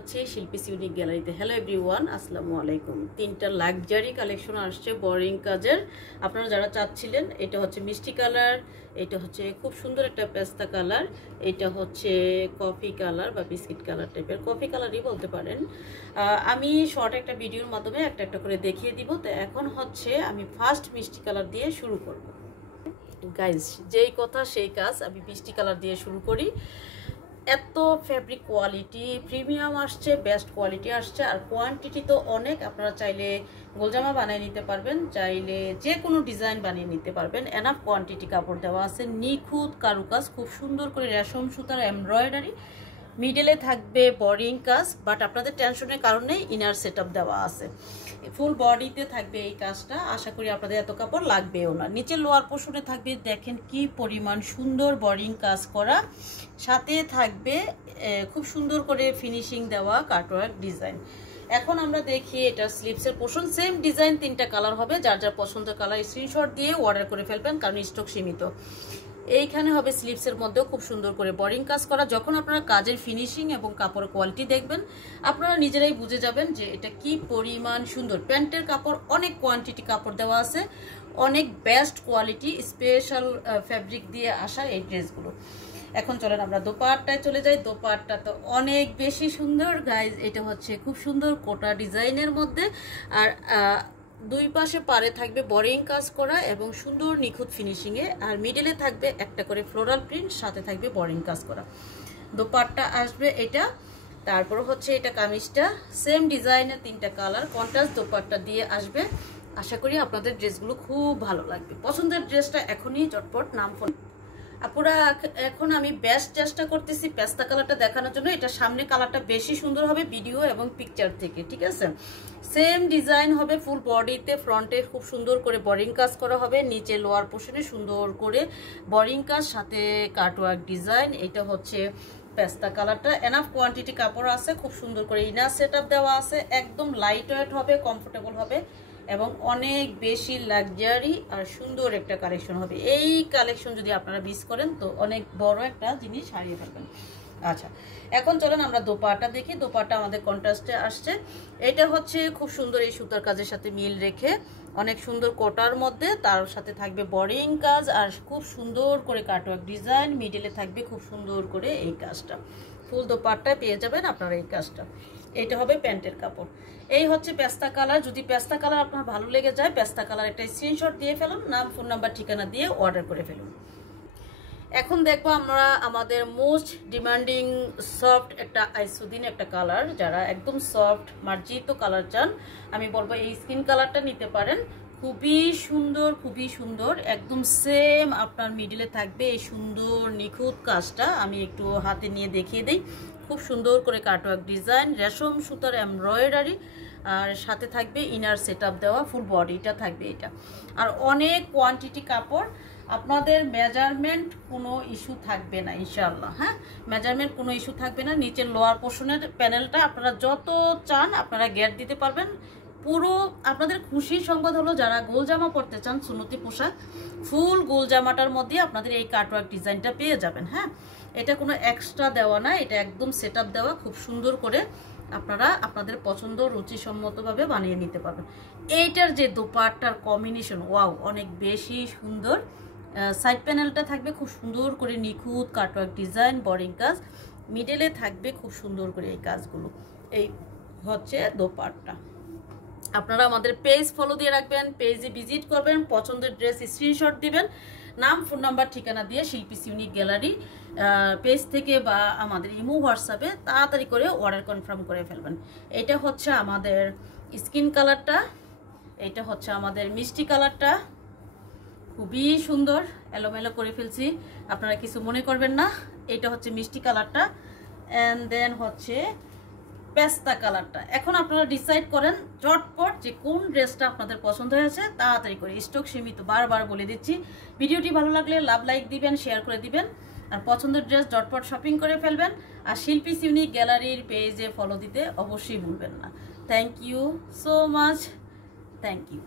আছে শিল্পীস ইউনিক গ্যালারিতে। Hello everyone, আসসালামু আলাইকুম। তিনটা লাক্সারি কালেকশন আসছে বোরিং কাজের। আপনারা যারা চাচ্ছিলেন, এটা হচ্ছে মিষ্টি কালার, এটা হচ্ছে খুব সুন্দর একটা পেস্তা কালার, এটা হচ্ছে কফি কালার বা বিস্কিট কালার টাইপের, কফি কালারই বলতে পারেন। আমি শর্ট একটা ভিডিওর মাধ্যমে একটা একটা করে দেখিয়ে দিব। তো এখন হচ্ছে আমি ফার্স্ট মিষ্টি কালার দিয়ে শুরু করব। গাইজ, যেই কথা সেই কাজ, আমি মিষ্টি কালার দিয়ে শুরু করি। এত ফ্যাব্রিক কোয়ালিটি প্রিমিয়াম আসছে, বেস্ট কোয়ালিটি আসছে, আর কোয়ান্টিটি তো অনেক। আপনারা চাইলে গোলজামা বানিয়ে নিতে পারবেন, চাইলে যে কোনো ডিজাইন বানিয়ে নিতে পারবেন। এনাফ কোয়ান্টিটি কাপড় দেওয়া আছে, নিখুঁত কারুকাজ, খুব সুন্দর করে রেশম সুতার এমব্রয়ডারি, মিডলে থাকবে বোরিং কাজ, বাট আপনাদের টেনশনের কারণে ইনার সেটআপ দেওয়া আছে। ফুল বডিতে থাকবে এই কাজটা। আশা করি আপনাদের এত কাপড় লাগবেও না। নিচে লোয়ার পোর্শনে থাকবে, দেখেন কি পরিমাণ সুন্দর বোরিং কাজ করা, সাথে থাকবে খুব সুন্দর করে ফিনিশিং দেওয়া কাটওয়ার্ক ডিজাইন। এখন আমরা দেখি এটা স্লিভসের পোর্শন। সেম ডিজাইন, তিনটা কালার হবে। যার যার পছন্দের কালার স্ক্রিনশট দিয়ে অর্ডার করে ফেলবেন, কারণ স্টক সীমিত। এইখানে হবে স্লিভসের মধ্যেও খুব সুন্দর করে বোরিং কাজ করা। যখন আপনারা কাজের ফিনিশিং এবং কাপড়ের কোয়ালিটি দেখবেন, আপনারা নিজেরাই বুঝে যাবেন যে এটা কি পরিমাণ সুন্দর। প্যান্টের কাপড় অনেক কোয়ান্টিটি কাপড় দেওয়া আছে, অনেক বেস্ট কোয়ালিটি, স্পেশাল ফ্যাব্রিক দিয়ে আসা এই ড্রেসগুলো। এখন চলেন আমরা দোপাট্টায় চলে যাই। দোপাট্টা তো অনেক বেশি সুন্দর গাইজ। এটা হচ্ছে খুব সুন্দর কোটা ডিজাইনের মধ্যে, আর দুই পাশে পারে থাকবে বোরিং কাজ করা এবং সুন্দর নিখুঁত ফিনিশিংয়ে, আর মিডলে থাকবে একটা করে ফ্লোরাল প্রিন্ট, সাথে থাকবে বোরিং কাজ করা। দোপাট্টা আসবে এটা। তারপর হচ্ছে এটা কামিজটা, সেম ডিজাইনের তিনটা কালার কন্ট্রাস্ট দোপাট্টা দিয়ে আসবে। আশা করি আপনাদের ড্রেসগুলো খুব ভালো লাগবে। পছন্দের ড্রেসটা এখনই চটপট নাম ফোন আপুরা। এখন আমি বেস্ট চেষ্টা করতেছি পেস্তা কালারটা দেখানোর জন্য। এটা সামনে কালারটা বেশি সুন্দর হবে ভিডিও এবং পিকচার থেকে, ঠিক আছে? সেম ডিজাইন হবে ফুল বডিতে, ফ্রন্টে খুব সুন্দর করে বোরিং কাজ করা হবে, নিচে লোয়ার পোর্শনে সুন্দর করে বোরিং কাজ, সাথে কাটওয়ার্ক ডিজাইন। এটা হচ্ছে পেস্তা কালারটা। এনাফ কোয়ান্টিটি কাপড় আছে, খুব সুন্দর করে ইনার সেটআপ দেওয়া আছে। একদম লাইট ওয়েট হবে, কমফোর্টেবল হবে এবং অনেক বেশি লাক্সারি আর সুন্দর একটা কালেকশন হবে। এই কালেকশন যদি আপনারা মিস করেন তো অনেক বড় একটা জিনিস হারিয়ে ফেলবেন। আচ্ছা, এখন চলেন আমরা দোপাট্টা দেখি। দোপাট্টা আমাদের কন্ট্রাস্টে আসছে। এটা হচ্ছে খুব সুন্দর এই সুতার কাজের সাথে মিল রেখে অনেক সুন্দর কোটার মধ্যে, তার সাথে থাকবে বোরিং কাজ আর খুব সুন্দর করে কাটওয়ার্ক ডিজাইন। মিডলে থাকবে খুব সুন্দর করে এই কাজটা। ফুল দোপাট্টায় পেয়ে যাবেন আপনারা এই কাজটা। এটা হবে প্যান্টের কাপড়। এই হচ্ছে পেস্তা কালার। যদি পেস্তা কালার আপনার ভালো লেগে যায়, পেস্তা কালার একটা স্ক্রিনশট দিয়ে ফেলুন, নাম ফোন নাম্বার ঠিকানা দিয়ে অর্ডার করে ফেলুন। এখন দেখবো আমরা আমাদের মোস্ট ডিমান্ডিং সফট একটা আইসুদিন একটা কালার। যারা একদম সফট মার্জিত কালার চান, আমি বলবো এই স্কিন কালারটা নিতে পারেন। খুবই সুন্দর, খুবই সুন্দর, একদম সেম আপনার মিডিলে থাকবে এই সুন্দর নিখুঁত কাজটা। আমি একটু হাতে নিয়ে দেখিয়ে দিই। খুব সুন্দর করে কাটওয়ার্ক ডিজাইন, রেশম সুতার এমব্রয়ডারি, আর সাথে থাকবে ইনার সেটআপ দেওয়া, ফুল বডিটা থাকবে এটা। আর অনেক কোয়ান্টিটি কাপড়, আপনাদের মেজারমেন্ট কোনো ইস্যু থাকবে না ইনশাআল্লাহ। হ্যাঁ, মেজারমেন্ট কোনো ইস্যু থাকবে না। নিচের লোয়ার পোর্শনের প্যানেলটা আপনারা যত চান আপনারা গ্যাপ দিতে পারবেন। পুরো আপনাদের খুশির সংবাদ হলো, যারা গোল জামা পরতে চান, সুন্নতি পোশাক, ফুল গোল জামাটার মধ্যে আপনাদের এই কাটওয়ার্ক ডিজাইনটা পেয়ে যাবেন। হ্যাঁ, এটা কোনো এক্সট্রা দেওয়া না, এটা একদম সেটআপ দেওয়া। খুব সুন্দর করে আপনারা আপনাদের পছন্দ রুচিসম্মতভাবে বানিয়ে নিতে পারবেন। এইটার যে দোপাট্টার কম্বিনেশন, ওয়াও, অনেক বেশি সুন্দর। সাইড প্যানেলটা থাকবে খুব সুন্দর করে নিখুঁত কাটওয়ার্ক ডিজাইন, বোরিং কাজ, মিডলে থাকবে খুব সুন্দর করে এই কাজগুলো। এই হচ্ছে দোপাট্টা। আপনারা আমাদের পেজ ফলো দিয়ে রাখবেন, পেজে ভিজিট করবেন, পছন্দের ড্রেস স্ক্রিনশট দিবেন, নাম ফোন নাম্বার ঠিকানা দিয়ে শিল্পীস ইউনিক গ্যালারি পেজ থেকে বা আমাদের ইমো হোয়াটসঅ্যাপে তাড়াতাড়ি করে অর্ডার কনফার্ম করে ফেলবেন। এটা হচ্ছে আমাদের স্কিন কালারটা, এটা হচ্ছে আমাদের মিষ্টি কালারটা। খুবই সুন্দর, এলোমেলো করে ফেলছি, আপনারা কিছু মনে করবেন না। এটা হচ্ছে মিষ্টি কালারটা, অ্যান্ড দেন হচ্ছে পেস্তা কালারটা। এখন আপনারা ডিসাইড করেন চটপট যে কোন ড্রেসটা আপনাদের পছন্দ হয়েছে, তাড়াতাড়ি করে, স্টক সীমিত, বারবার বলে দিচ্ছি। ভিডিওটি ভালো লাগলে লাভ লাইক দিবেন, শেয়ার করে দিবেন, আর পছন্দের ড্রেস চটপট শপিং করে ফেলবেন। আর শিল্পীস ইউনিক গ্যালারির পেজে ফলো দিতে অবশ্যই ভুলবেন না। Thank you so much, thank you.